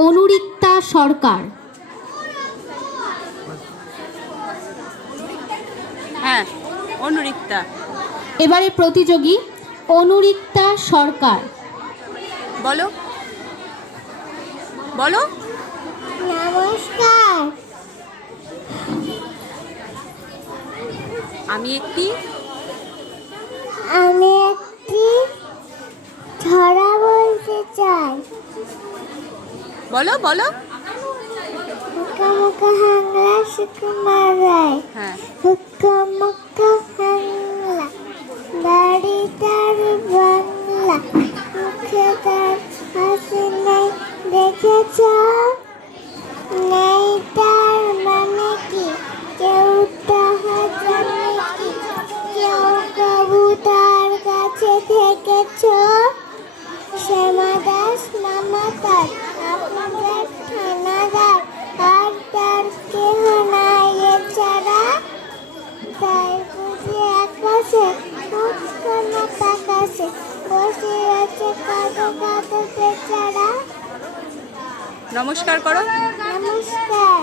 অনুরিক্তা সরকার। হ্যাঁ, অনুরিক্তা। এবারে প্রতিযোগী অনুরিক্তা সরকার। বলো বলো। নমস্কার, আমি একটি ছড়া বলতে চাই। বলো বলো। মুখা মুখা হাংলা সুকুমার রায়, হ্যাঁ, মুখা মুখা হাংলা, বাড়ি তার বাংলা, মুখে তার হাসি নেই দেখেছ? নেই তার মানে কি কেউ তাহা জানে কি? কেউ কবু তার কাছে থেকেছ? শ্যামা দাস মামা তার আপনাদের থানাদার, আর তার কেহ নাই এছাড়া। তাই বুঝি আকাশে মুখখানা তাকাশে বসে আছে কাঁদো কাঁদো বেচারা। নমস্কার করো। নমস্কার।